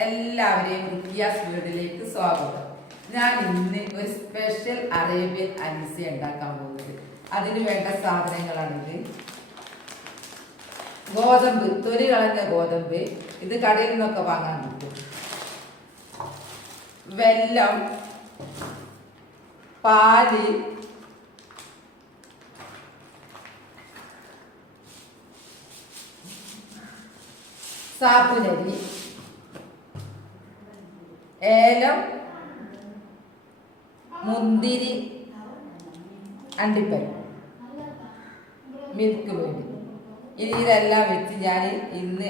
എല്ലാവരെയും റുക്കിയാസ് വീട്ടിലേക്ക് സ്വാഗതം. ഞാൻ ഇന്ന് ഒരു സ്പെഷ്യൽ അറേബ്യൻ അനീസ ഉണ്ടാക്കാൻ പോകുന്നത്. അതിന് വേണ്ട സാധനങ്ങളാണിത്. ഗോതമ്പ്, തൊലി കളഞ്ഞ ഗോതമ്പ്, ഇത് കടയിൽ നിന്നൊക്കെ വാങ്ങാൻ കിട്ടും. വെല്ലം, പാല്, സാബുനരി, ഏലം, മുന്തിരി, അണ്ടിപ്പരിപ്പ്, മിൽക്ക് മേഡ്. ഇനി ഇതെല്ലാം വെച്ച് ഞാൻ ഇന്ന്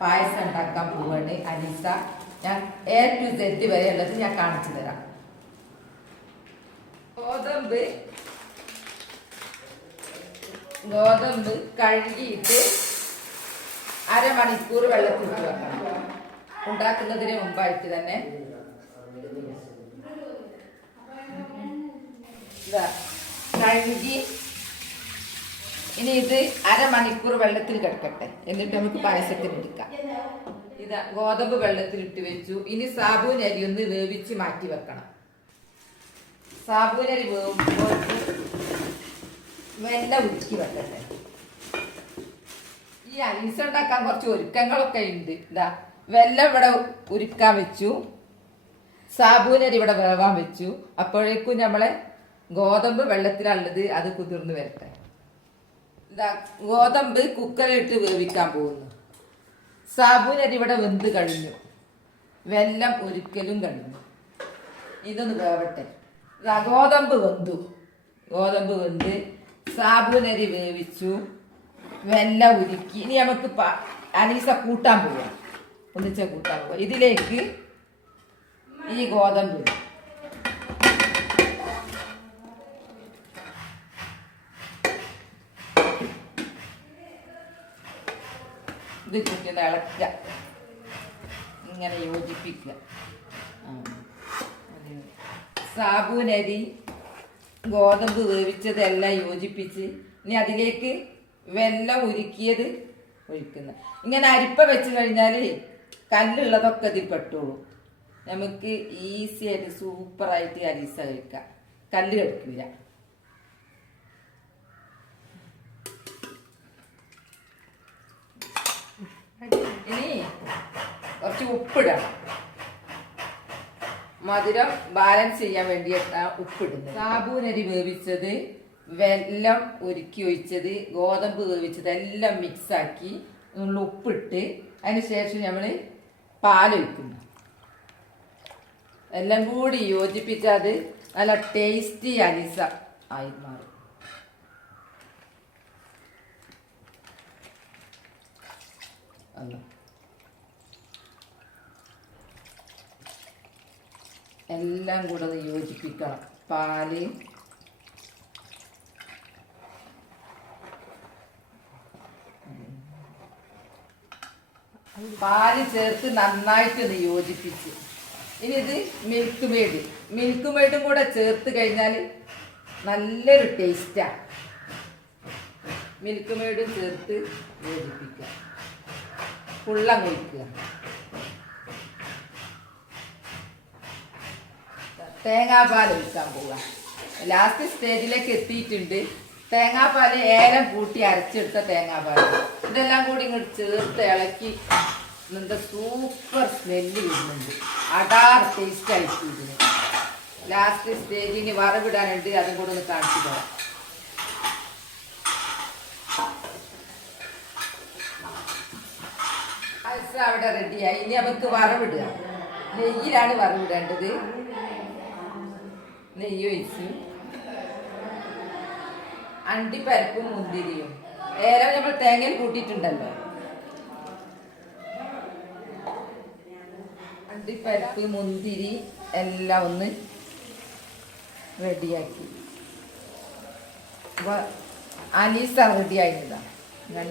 പായസം ഉണ്ടാക്കാൻ പോവാണ് അനീസ. ഞാൻ A to Z വരെ ഉള്ളത് ഞാൻ കാണിച്ചു തരാം. ഗോതമ്പ് കഴുകിയിട്ട് അരമണിക്കൂർ വെള്ളത്തിൽ ഇട്ട് വെക്കണം. ഉണ്ടാക്കുന്നതിന് മുമ്പായിട്ട് തന്നെ കഴുകി ഇനി ഇത് അരമണിക്കൂർ വെള്ളത്തിൽ കിടക്കട്ടെ. എന്നിട്ട് നമുക്ക് പായസത്തിന് എടുക്കാം. ഇത് ഗോതമ്പ് വെള്ളത്തിൽ ഇട്ട് വെച്ചു. ഇനി സാബൂനരി ഒന്ന് വേവിച്ച് മാറ്റി വെക്കണം. സാബൂനരി വേവുമ്പോൾ വെള്ളം ഉരുക്കി വെക്കട്ടെ. ഈ അനീസ ഉണ്ടാക്കാൻ കുറച്ച് ഒരുക്കങ്ങളൊക്കെ ഉണ്ട്. ഇതാ വെള്ളം ഇവിടെ ഉരുക്കാൻ വെച്ചു, സാബൂനരി ഇവിടെ വേവാൻ വെച്ചു. അപ്പോഴേക്കും നമ്മളെ ഗോതമ്പ് വെള്ളത്തിലുള്ളത് അത് കുതിർന്ന് വരട്ടെ. ഇതാ ഗോതമ്പ് കുക്കറിലിട്ട് വേവിക്കാൻ പോകുന്നു. സാബൂനരി ഇവിടെ വെന്ത് കഴിഞ്ഞു, വെള്ളം ഒരിക്കലും കഴിഞ്ഞു. ഇതൊന്ന് വേവട്ടെ. ഇതാ ഗോതമ്പ് വെന്ത് സാബൂനരി വേവിച്ചു, വെള്ളം ഉരുക്കി. ഇനി നമുക്ക് അനീസ കൂട്ടാൻ പോവാം, ഒന്നിച്ച കൂട്ടാൻ പോവാം. ഇതിലേക്ക് ഈ ഗോതമ്പ് ഇത് കുട്ടിനെ ഇളക്കുക, ഇങ്ങനെ യോജിപ്പിക്കുക. സാബൂനരി ഗോതമ്പ് വേവിച്ചതെല്ലാം യോജിപ്പിച്ച് ഇനി അതിലേക്ക് വെള്ളം ഉരുക്കിയത് ഒഴിക്കുന്നത്. ഇങ്ങനെ അരിപ്പ വെച്ച് കഴിഞ്ഞാൽ കല്ലുള്ളതൊക്കെ ഇതിൽ പെട്ടോളൂ. നമുക്ക് ഈസി ആയിട്ട് സൂപ്പറായിട്ട് അരീസ കഴിക്കാം, കല്ല് കടിക്കില്ല. ഇനി കുറച്ച് ഉപ്പിടണം. മധുരം ബാലൻസ് ചെയ്യാൻ വേണ്ടിയിട്ടാണ് ഉപ്പിടുന്നത്. സാബൂനരി വേവിച്ചത്, വെല്ലം ഉരുക്കി ഒഴിച്ചത്, ഗോതമ്പ് വേവിച്ചത് എല്ലാം മിക്സാക്കി നമ്മൾ ഉപ്പിട്ട് അതിന് ശേഷം നമ്മൾ പാലൊഴിക്കുന്നു. എല്ലാം കൂടി യോജിപ്പിച്ചാൽ അത് നല്ല ടേസ്റ്റി അനീസ ആയി മാറും. എല്ലാം കൂടെ ഒന്ന് യോജിപ്പിക്കണം. പാല്, ചേർത്ത് നന്നായിട്ട് ഒന്ന് യോജിപ്പിച്ച് ഇനി ഇത് മിൽക്ക് മെയ്ഡും കൂടെ ചേർത്ത് കഴിഞ്ഞാൽ നല്ലൊരു ടേസ്റ്റാണ്. മിൽക്ക് മെയ്ഡും ചേർത്ത് യോജിപ്പിക്കുക, വെള്ളം ഒഴിക്കുക. തേങ്ങാപ്പാൽ ഒഴിക്കാൻ പോവുക. ലാസ്റ്റ് സ്റ്റേജിലേക്ക് എത്തിയിട്ടുണ്ട്. തേങ്ങാപ്പാൽ ഏലം കൂട്ടി അരച്ചെടുത്ത തേങ്ങാപ്പാൽ ഇതെല്ലാം കൂടി ഇങ്ങോട്ട് ചേർത്ത് ഇളക്കി എന്താ സൂപ്പർ സ്മെല്ല് വരുന്നുണ്ട്. അടാർ ടേസ്റ്റ് ആയിട്ട് ഇതിന്. ലാസ്റ്റ് സ്റ്റേജിന് വറവിടാനുണ്ട്, അതും കൂടെ ഒന്ന് കാണിച്ചു തരാം. അവിടെ റെഡിയായി. ഇനി നമുക്ക് വറവിടുക. നെയ്യിലാണ് വറവിടേണ്ടത്. നെയ്യ് ഒഴിച്ച് അണ്ടിപ്പരിപ്പും മുന്തിരിയും ഏലം നമ്മൾ തേങ്ങയിൽ കൂട്ടിയിട്ടുണ്ടല്ലോ. അണ്ടിപ്പരിപ്പ് മുന്തിരി എല്ലാം ഒന്ന് റെഡിയാക്കി. അപ്പോൾ അനീസ റെഡിയായിരുന്നതാണ്. ഞാൻ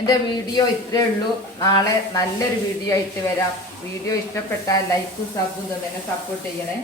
എൻ്റെ വീഡിയോ ഇത്രയേ ഉള്ളൂ. നാളെ നല്ലൊരു വീഡിയോ ആയിട്ട് വരാം. വീഡിയോ ഇഷ്ടപ്പെട്ടാൽ ലൈക്കും സബും തന്നെ സപ്പോർട്ട് ചെയ്യണേ.